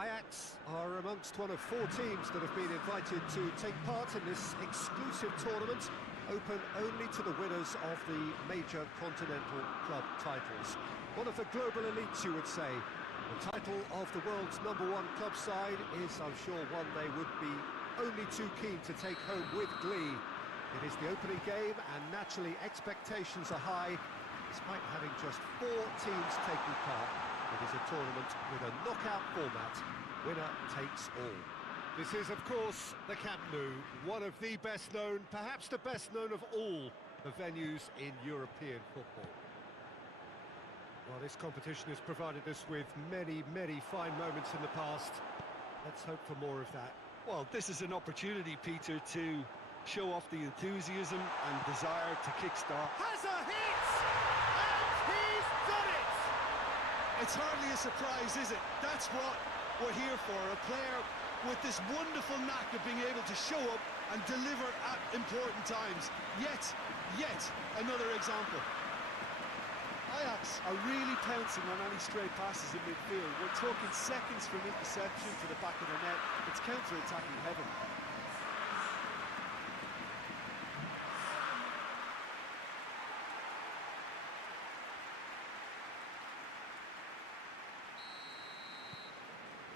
Ajax are amongst one of 4 teams that have been invited to take part in this exclusive tournament, open only to the winners of the major continental club titles. One of the global elites, you would say. The title of the world's #1 club side is, I'm sure, one they would be only too keen to take home with glee. It is the opening game, and naturally expectations are high. Despite having just 4 teams taking part, it is a tournament with a knockout format. Winner takes all. This is, of course, the Camp Nou, one of the best known, perhaps the best known of all the venues in European football. Well, this competition has provided us with many, many fine moments in the past. Let's hope for more of that. Well, this is an opportunity, Peter, to show off the enthusiasm and desire to kickstart. Has a hit! And he's done it! It's hardly a surprise, is it? That's what we're here for, a player with this wonderful knack of being able to show up and deliver at important times. Yet another example. Ajax are really pouncing on any stray passes in midfield. We're talking seconds from interception to the back of the net. It's counter-attacking heaven.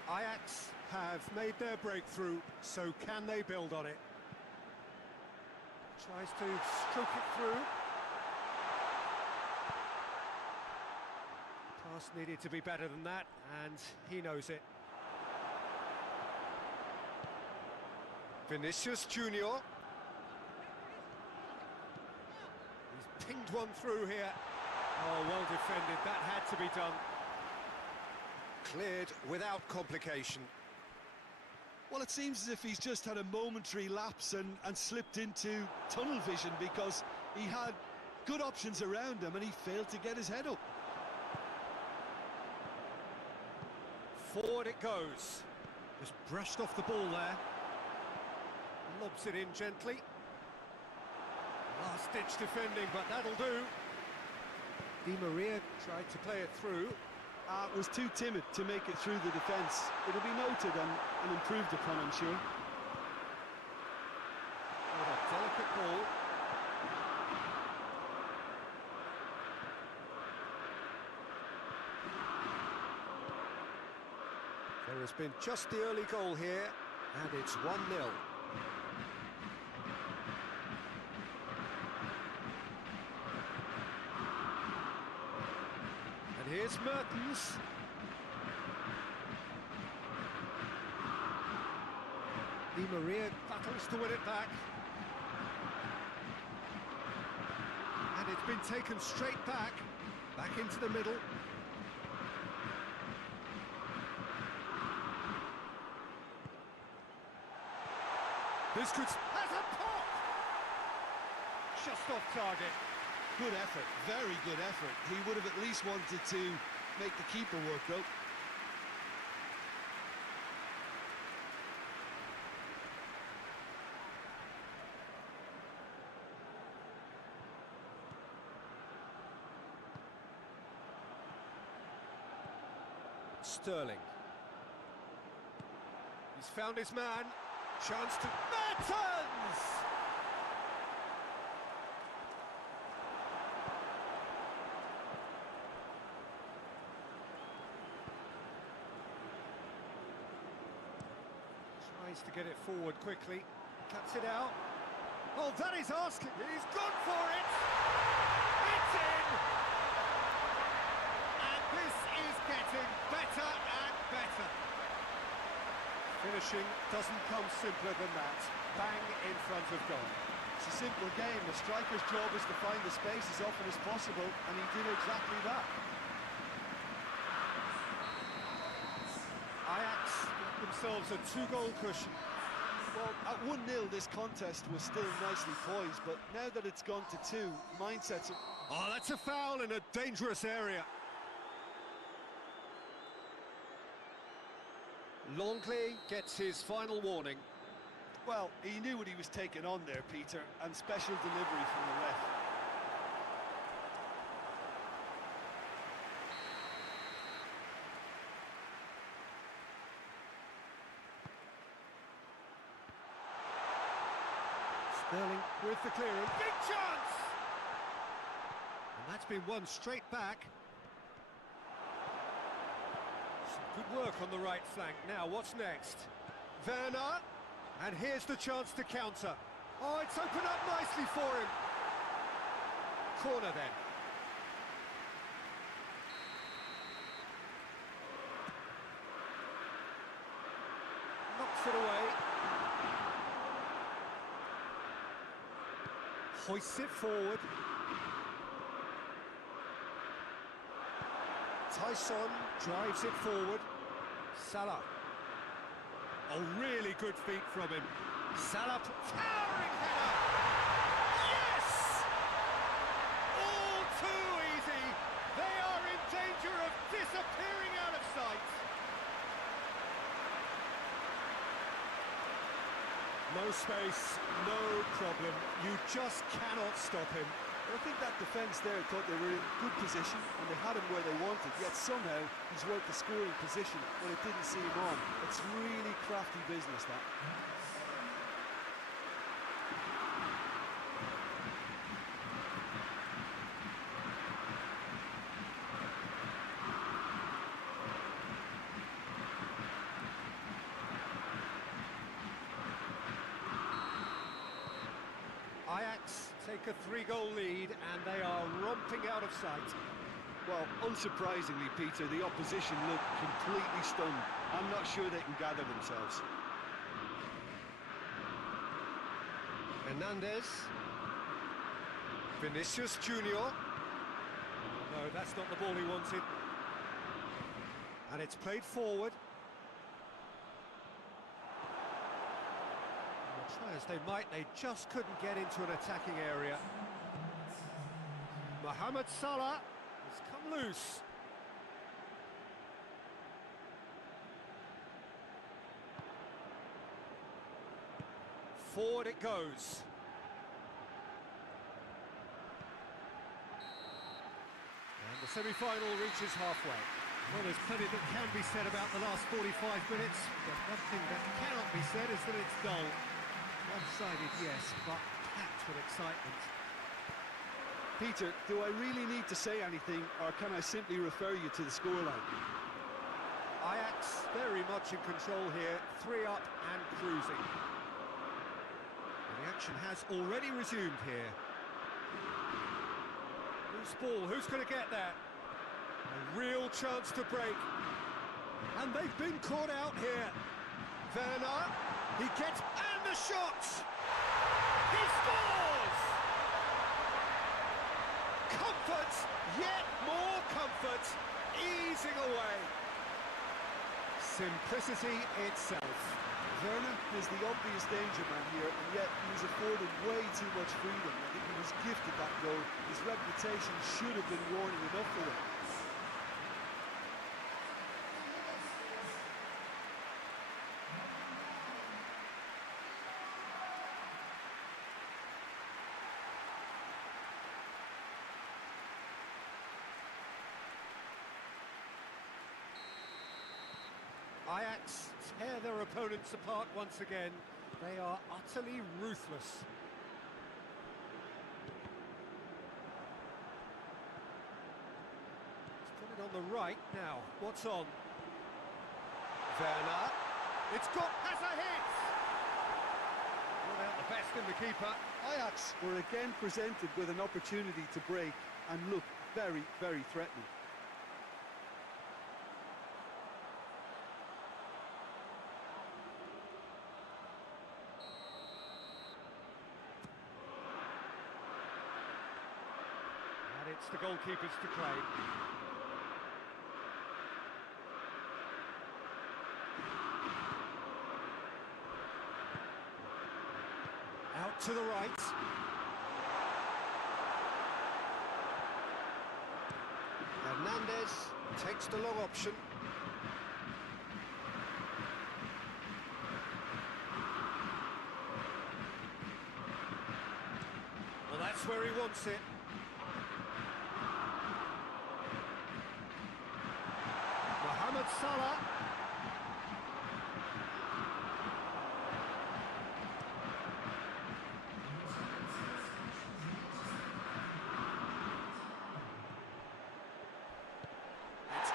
Ajax have made their breakthrough, so can they build on it? Tries to stroke it through. Pass needed to be better than that, and he knows it. Vinicius Junior. He's pinged one through here. Oh, well defended, that had to be done. Cleared without complication. Well, it seems as if he's just had a momentary lapse and slipped into tunnel vision, because he had good options around him and he failed to get his head up. Forward it goes. Just brushed off the ball there. Lobs it in gently. Last-ditch defending, but that'll do. Di Maria tried to play it through. Was too timid to make it through the defence. It'll be noted and improved upon, I'm sure. What a delicate ball. There has been just the early goal here, and it's 1-0. And here's Mertens. Di Maria battles to win it back. And it's been taken straight back into the middle. This could... has a pop! Just off target. Good effort, very good effort. He would have at least wanted to make the keeper work, though. Sterling. He's found his man. Chance to... Mertens! Tries to get it forward quickly. Cuts it out. Oh, that is asking. He's gone for it! It's in! And this is getting better and better. Finishing doesn't come simpler than that. Bang in front of goal. It's a simple game. The striker's job is to find the space as often as possible, and he did exactly that. Ajax themselves a 2-goal cushion. Well, at 1-0 this contest was still nicely poised, but now that it's gone to 2, mindsets are... Oh, that's a foul in a dangerous area. Longley gets his final warning. Well, he knew what he was taking on there, Peter, and special delivery from the ref. Sterling with the clearance. Big chance! And that's been won straight back. Some good work on the right flank. Now, what's next? Werner. And here's the chance to counter. Oh, it's opened up nicely for him. Corner then. Knocks it away. Hoists it forward. Tyson drives it forward. Salah. Oh, really good feet from him. Salah, towering header! Yes! All too easy. They are in danger of disappearing out of sight. No space, no problem. You just cannot stop him. I think that defence there thought they were in good position and they had him where they wanted, yet somehow he's worked the scoring position when it didn't see him on. It's really crafty business, that. Ajax take a 3-goal lead and they are romping out of sight. Well, unsurprisingly, Peter, the opposition look completely stunned. I'm not sure they can gather themselves. Hernandez. Vinicius Junior. No, that's not the ball he wanted. And it's played forward. Try as they might, they just couldn't get into an attacking area. Mohamed Salah has come loose. Forward it goes. And the semi-final reaches halfway. Well, there's plenty that can be said about the last 45 minutes, but one thing that cannot be said is that it's dull. One-sided, yes, but packed with excitement. Peter, do I really need to say anything, or can I simply refer you to the scoreline? Ajax very much in control here, 3 up and cruising. And the action has already resumed here. Loose ball, who's going to get that? A real chance to break. And they've been caught out here. Werner, he gets... and the shot! He scores! Comfort, yet more comfort, easing away. Simplicity itself. Werner is the obvious danger man here, and yet he was afforded way too much freedom. I think he was gifted that goal. His reputation should have been warning enough for him. Ajax tear their opponents apart once again. They are utterly ruthless. Let's put it on the right now. What's on? Werner. It's got... has a hit! Brought out the best in the keeper. Ajax were again presented with an opportunity to break and look very, very threatening. It's the goalkeepers to claim. Out to the right. Hernandez takes the long option. Well, that's where he wants it. Mohamed Salah.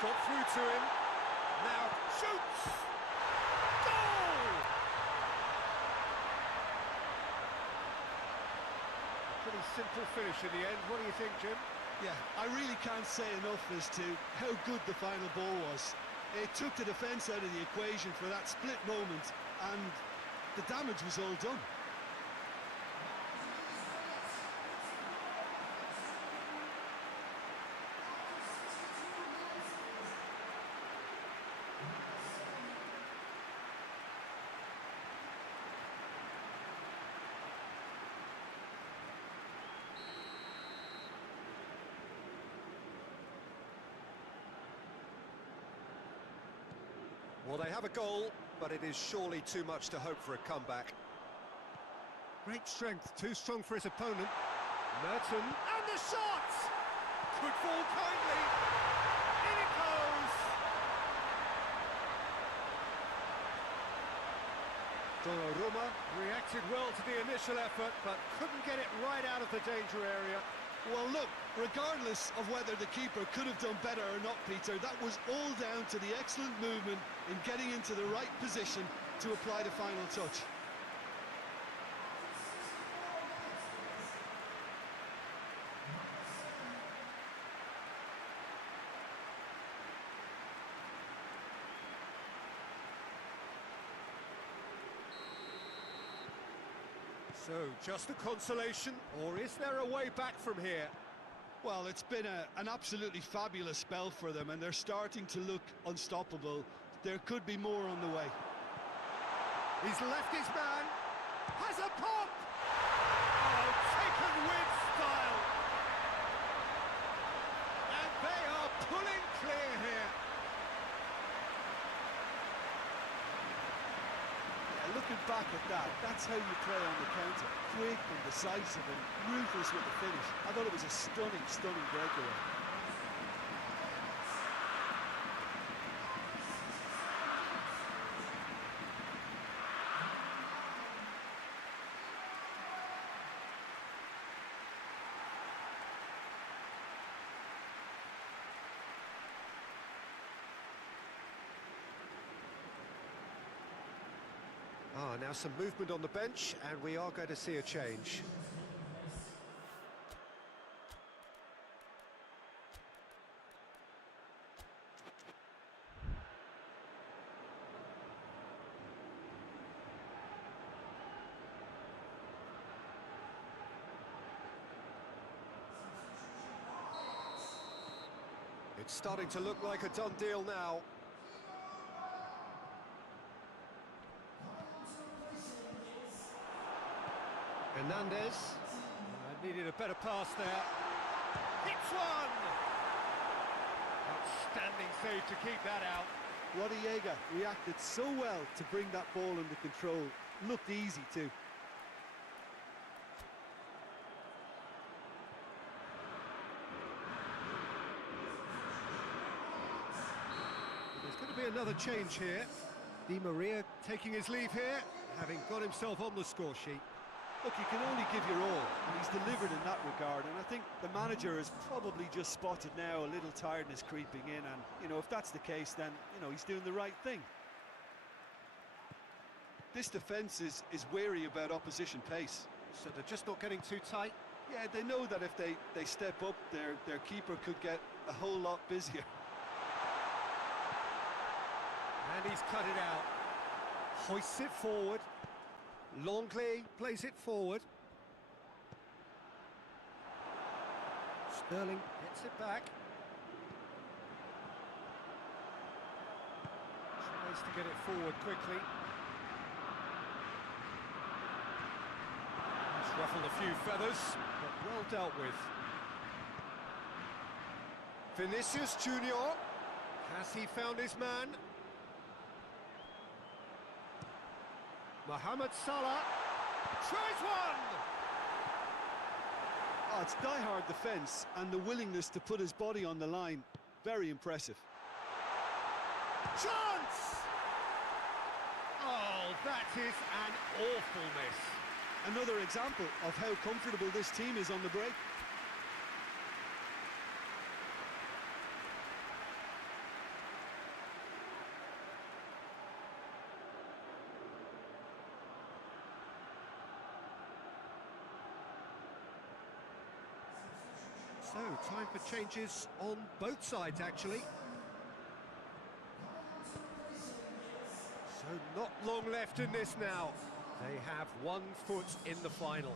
got through to him. Now shoots! Goal! Pretty simple finish in the end. What do you think, Jim? Yeah, I really can't say enough as to how good the final ball was. It took the defence out of the equation for that split moment, and the damage was all done. Well, they have a goal, but it is surely too much to hope for a comeback. Great strength, too strong for his opponent. Merton, and the shot! Could fall kindly. In it goes! Donnarumma reacted well to the initial effort, but couldn't get it right out of the danger area. Well, look, regardless of whether the keeper could have done better or not, Peter, that was all down to the excellent movement in getting into the right position to apply the final touch. So, just a consolation, or is there a way back from here? Well, it's been an absolutely fabulous spell for them, and they're starting to look unstoppable. There could be more on the way. He's left his man, has a pop! Oh, taken with style! And they are pulling clear here. Looking back at that, that's how you play on the counter. Quick and decisive and ruthless with the finish. I thought it was a stunning, stunning breakaway. Now some movement on the bench, and we are going to see a change. It's starting to look like a done deal now. Hernandez needed a better pass there. Hits one! Outstanding save to keep that out. Rodallega reacted so well to bring that ball under control. Looked easy too. There's going to be another change here. Di Maria taking his leave here, having got himself on the score sheet. Look, you can only give your all, and he's delivered in that regard, and I think the manager has probably just spotted now a little tiredness creeping in, and, you know, if that's the case, then, you know, he's doing the right thing. This defence is wary about opposition pace. So they're just not getting too tight? Yeah, they know that if they step up, their keeper could get a whole lot busier. And he's cut it out. Hoists it forward. Longley plays it forward. Sterling gets it back. Tries to get it forward quickly. He's ruffled a few feathers, but well dealt with. Vinicius Junior. Has he found his man? Mohamed Salah tries one! Oh, it's die-hard defence and the willingness to put his body on the line. Very impressive. Chance! Oh, that is an awful miss. Another example of how comfortable this team is on the break. So, time for changes on both sides, actually. So, not long left in this now. They have 1 foot in the final.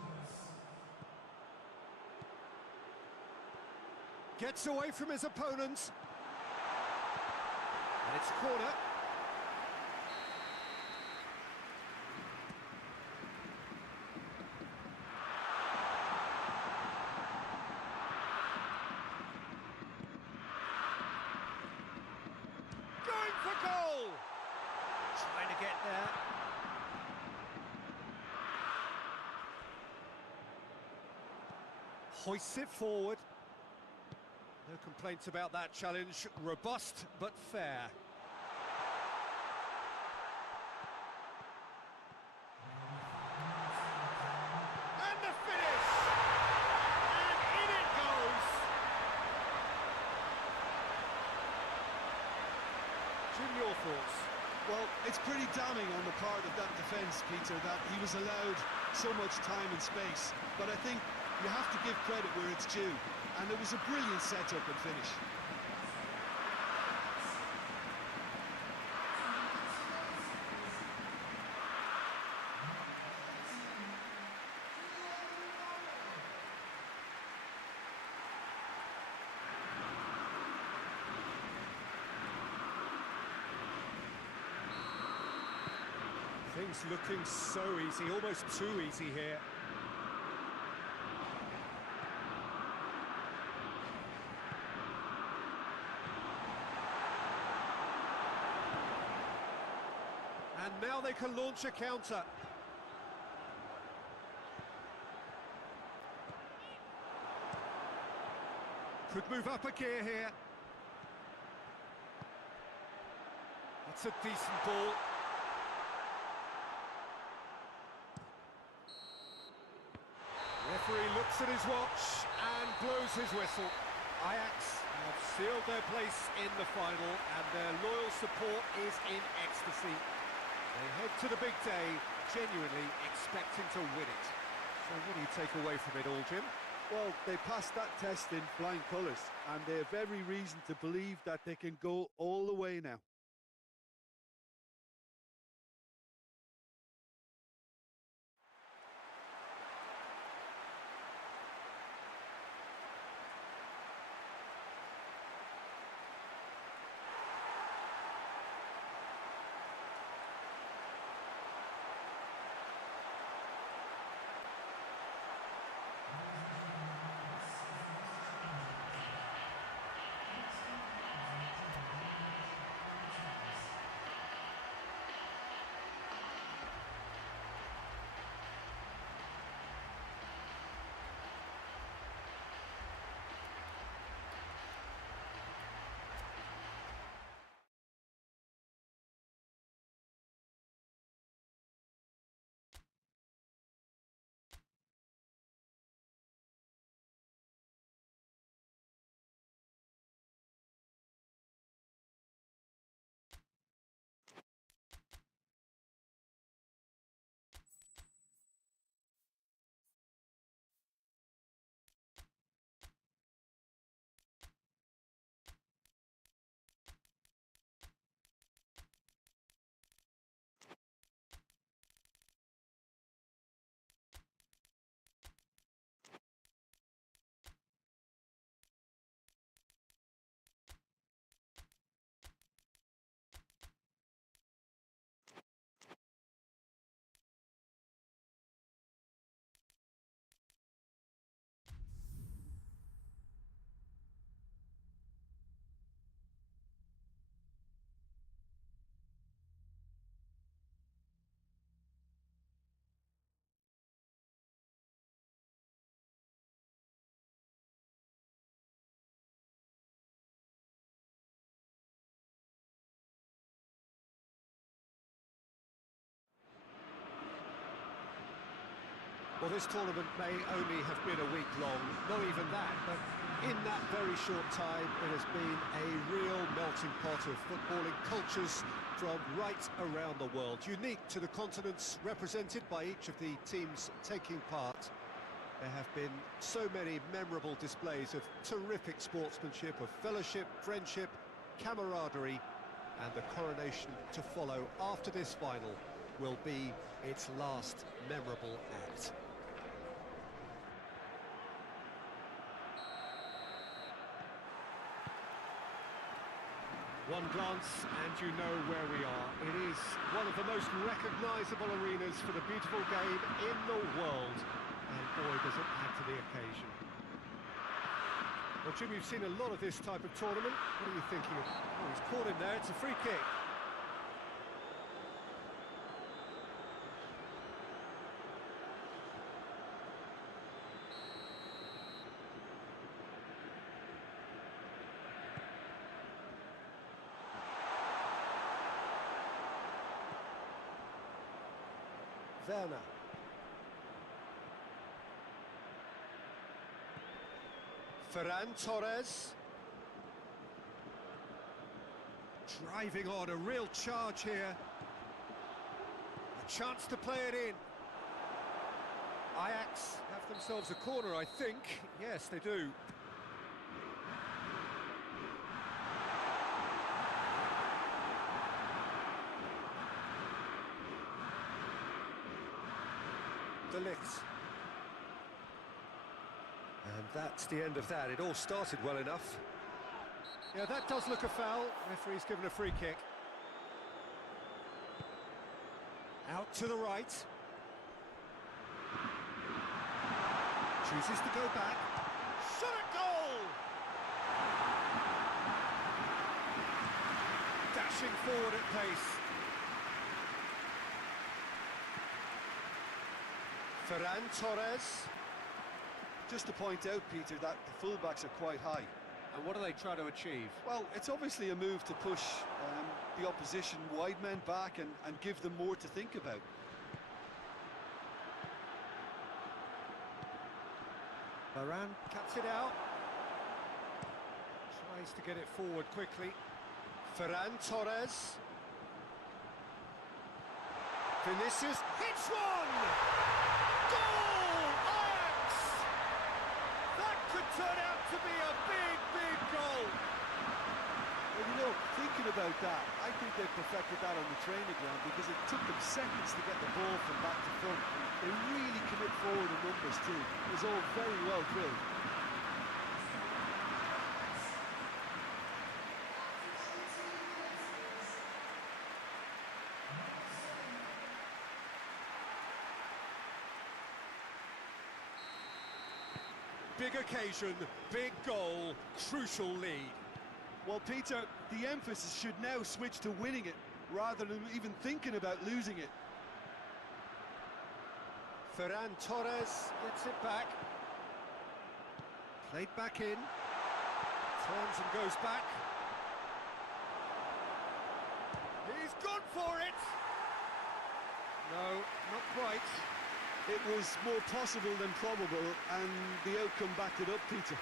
Gets away from his opponent. And it's a corner. Going for goal! Trying to get there. Hoists it forward. No complaints about that challenge. Robust but fair. And the finish! And in it goes! Jim, your thoughts? Well, it's pretty damning on the part of that defence, Peter, that he was allowed so much time and space. But I think you have to give credit where it's due. And it was a brilliant setup and finish. Things looking so easy, almost too easy here. And now they can launch a counter. Could move up a gear here. It's a decent ball. Referee looks at his watch and blows his whistle. Ajax have sealed their place in the final and their loyal support is in ecstasy. They head to the big day, genuinely expecting to win it. So what do you take away from it all, Jim? Well, they passed that test in flying colours, and they have every reason to believe that they can go all the way now. Well, this tournament may only have been a week long, not even that, but in that very short time, it has been a real melting pot of footballing cultures from right around the world, unique to the continents represented by each of the teams taking part. There have been so many memorable displays of terrific sportsmanship, of fellowship, friendship, camaraderie, and the coronation to follow after this final will be its last memorable act. One glance and you know where we are. It is one of the most recognisable arenas for the beautiful game in the world. And boy, does it add to the occasion. Well, Jim, you've seen a lot of this type of tournament. What are you thinking of? Oh, he's caught him there. It's a free kick. Werner. Ferran Torres. Driving on, a real charge here. A chance to play it in. Ajax have themselves a corner, I think. Yes, they do. De Ligt. And that's the end of that. It all started well enough. Yeah, that does look a foul. Referee's given a free kick. Out to the right. Chooses to go back. Shot at goal! Dashing forward at pace. Ferran Torres. Just to point out, Peter, that the fullbacks are quite high. And what are they trying to achieve? Well, it's obviously a move to push the opposition wide men back and give them more to think about. Varane cuts it out. Tries to get it forward quickly. Ferran Torres. Vinicius hits one! Goal! Ajax! That could turn out to be a big, big goal. Well, you know, thinking about that, I think they perfected that on the training ground because it took them seconds to get the ball from back to front. They really commit forward in numbers too. It was all very well drilled. Big occasion, big goal, crucial lead. Well, Peter, the emphasis should now switch to winning it, rather than even thinking about losing it. Ferran Torres gets it back. Played back in. Turns and goes back. He's gone for it! No, not quite. It was more possible than probable, and the outcome backed it up, Peter.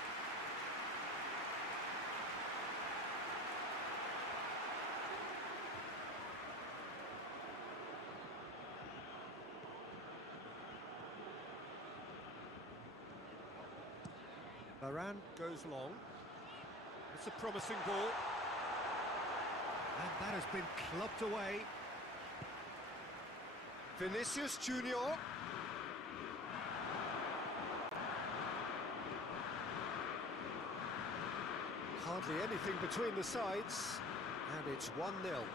Varane goes long. It's a promising ball. And that has been clubbed away. Vinicius Junior. Hardly anything between the sides, and it's 1-0.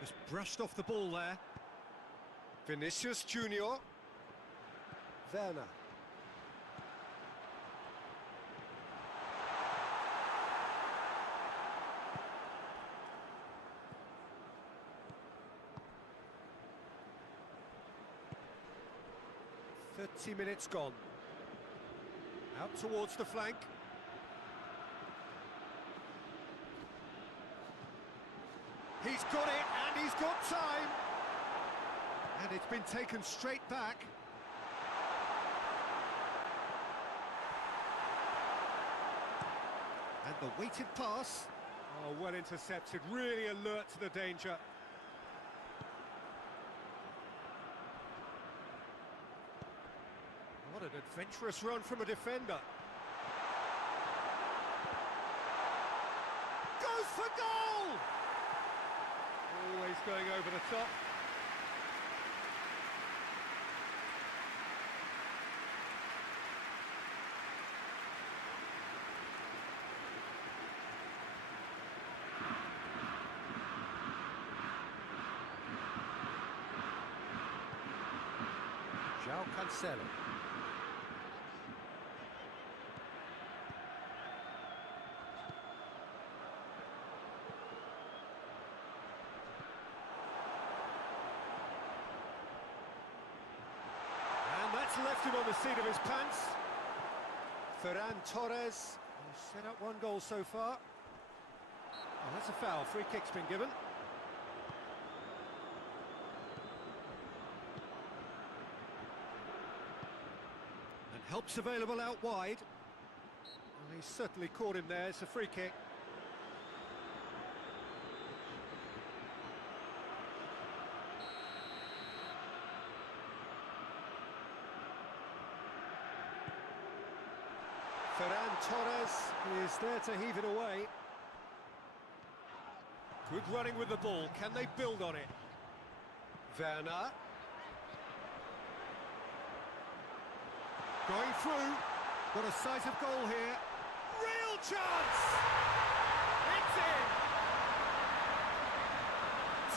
Just brushed off the ball there. Vinicius Junior. Werner. "30 minutes gone. Out towards the flank. He's got it, and he's got time. And it's been taken straight back. And the weighted pass. Oh, well intercepted, really alert to the danger. What an adventurous run from a defender. Goes for goal! Always going over the top. Cancelo. And that's left him on the seat of his pants. Ferran Torres, who's set up one goal so far. Oh, that's a foul. Free kick's been given. Help's available out wide. Well, he's certainly caught him there. It's a free kick. Ferran Torres is there to heave it away. Good running with the ball. Can they build on it? Werner. Going through, got a sight of goal here. Real chance! It's in!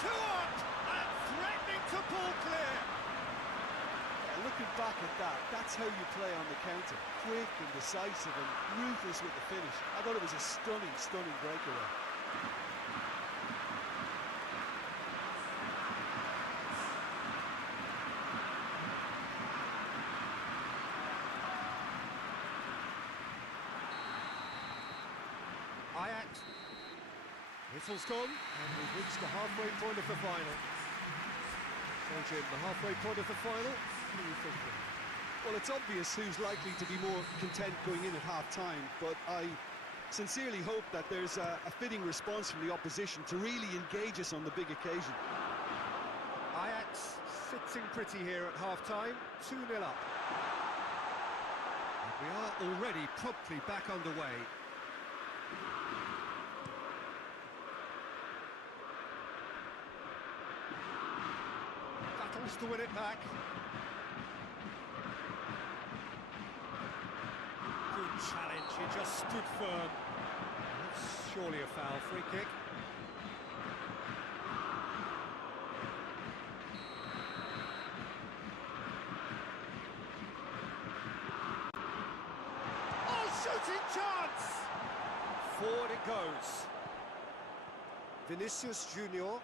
2 up and threatening to pull clear. Looking back at that, that's how you play on the counter. Quick and decisive and ruthless with the finish. I thought it was a stunning, stunning breakaway. Whistle's gone, and we've reached the halfway point of the final. So, Jim, the halfway point of the final, what are you thinking? Well, it's obvious who's likely to be more content going in at half-time, but I sincerely hope that there's a fitting response from the opposition to really engage us on the big occasion. Ajax sitting pretty here at half-time, 2-0 up. And we are already promptly back underway. To win it back. Good challenge, he just stood firm. That's surely a foul. Free kick. Oh, shooting chance! Forward it goes. Vinicius Junior.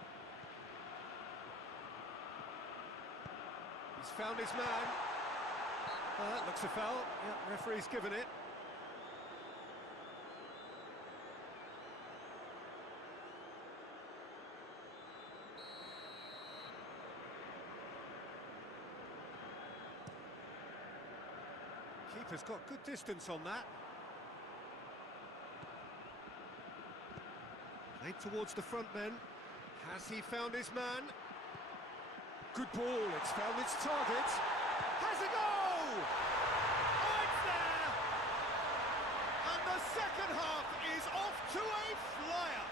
He's found his man. That looks a foul. Yeah, referee's given it. Keeper's got good distance on that. Played towards the front men. Has he found his man? Good ball, it's found its target. Has a go! Oh, it's there! And the second half is off to a flyer.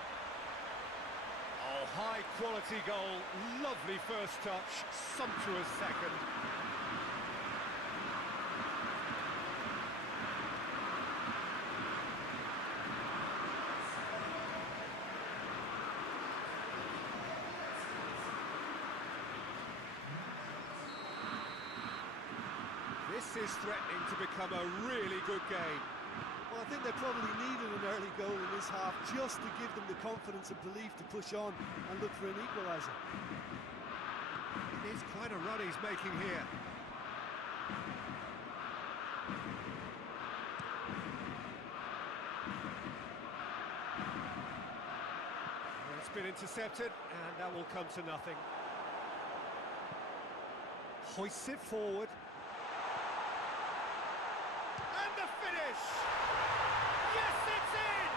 Oh, high quality goal, lovely first touch, sumptuous second. This is threatening to become a really good game. Well, I think they probably needed an early goal in this half just to give them the confidence and belief to push on and look for an equaliser. It is quite a run he's making here. It's been intercepted, and that will come to nothing. Hoists it forward. Yes, it's in!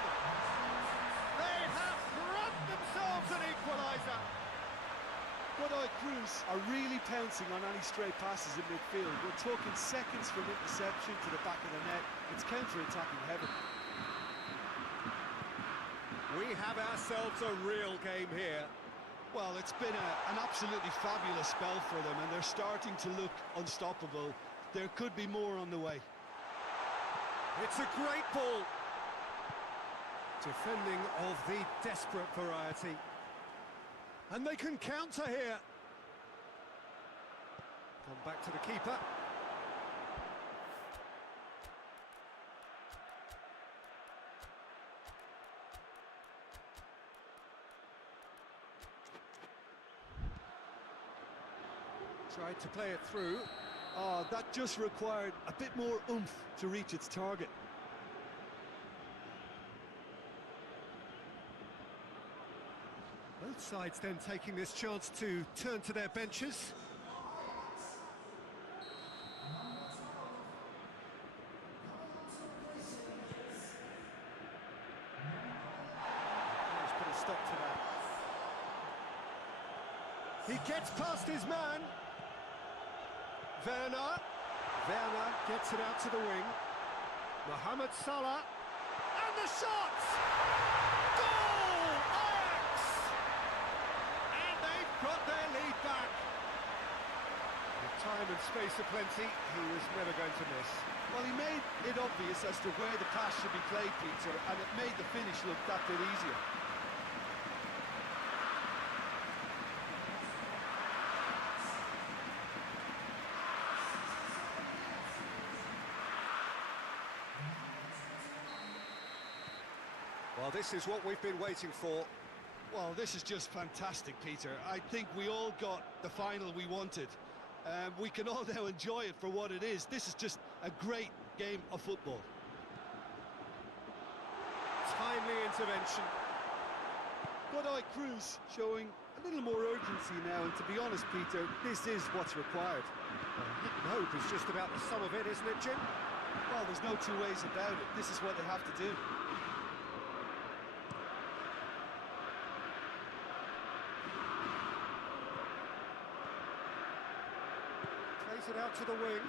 They have grabbed themselves an equaliser. Godoy Cruz are really pouncing on any stray passes in midfield. We're talking seconds from interception to the back of the net. It's counter-attacking heaven. We have ourselves a real game here. Well, it's been an absolutely fabulous spell for them, and they're starting to look unstoppable. There could be more on the way. It's a great ball. Defending of the desperate variety. And they can counter here. Come back to the keeper. Tried to play it through. Oh, that just required a bit more oomph to reach its target. Both sides then taking this chance to turn to their benches. Let's put a stop to that. He gets past his man. Werner gets it out to the wing. Mohamed Salah. And the shot! Goal! Ajax! And they've got their lead back. With time and space aplenty, he was never going to miss. Well, he made it obvious as to where the pass should be played, Peter, and it made the finish look that bit easier. Well, this is what we've been waiting for. Well, this is just fantastic, Peter. I think we all got the final we wanted. We can all now enjoy it for what it is. This is just a great game of football. Timely intervention. Godoy Cruz showing a little more urgency now, and to be honest, Peter, this is what's required. Well, hope is just about the sum of it, isn't it, Jim? Well, there's no two ways about it. This is what they have to do. Plays it out to the wing.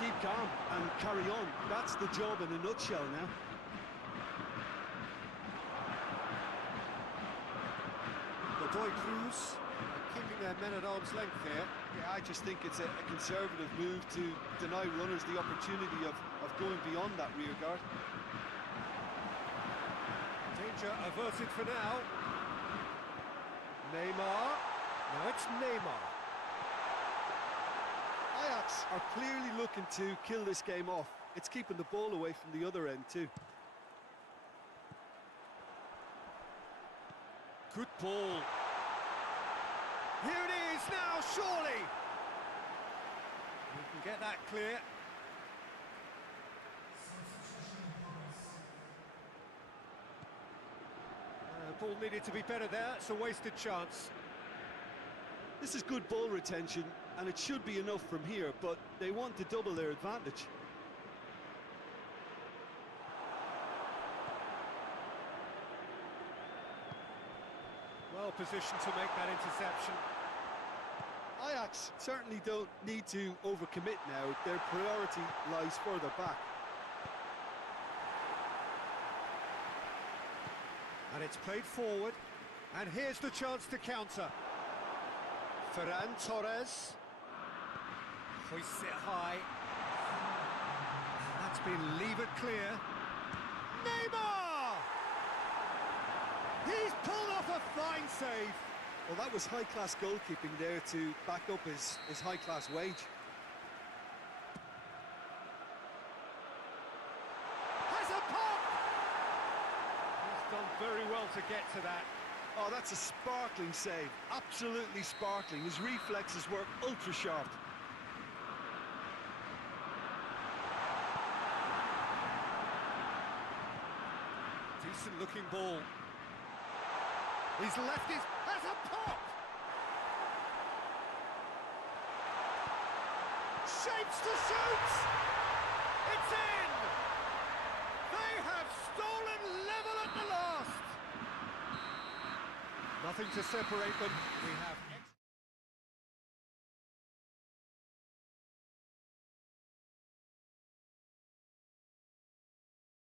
Keep calm and carry on. That's the job in a nutshell now. Godoy Cruz keeping their men at arm's length here. Yeah, I just think it's a conservative move to deny runners the opportunity of going beyond that rear guard. Danger averted for now. Neymar. Now it's Neymar. Ajax are clearly looking to kill this game off. It's keeping the ball away from the other end too. Good ball. Here it is now, surely. We can get that clear. Ball needed to be better there. It's a wasted chance. This is good ball retention, and it should be enough from here, but they want to double their advantage. Well positioned to make that interception. Ajax certainly don't need to overcommit now. Their priority lies further back. And it's played forward. And here's the chance to counter. Ferran Torres. Hoists it high. That's been levered clear. Neymar! He's pulled off a fine save. Well, that was high-class goalkeeping there to back up his high-class wage. Has a pop! He's done very well to get to that. Oh, that's a sparkling save. Absolutely sparkling. His reflexes were ultra-sharp. Decent-looking ball. He's left his... Has a pop! Shapes to shoot! It's in! They have stolen level at the last! Nothing to separate them. We have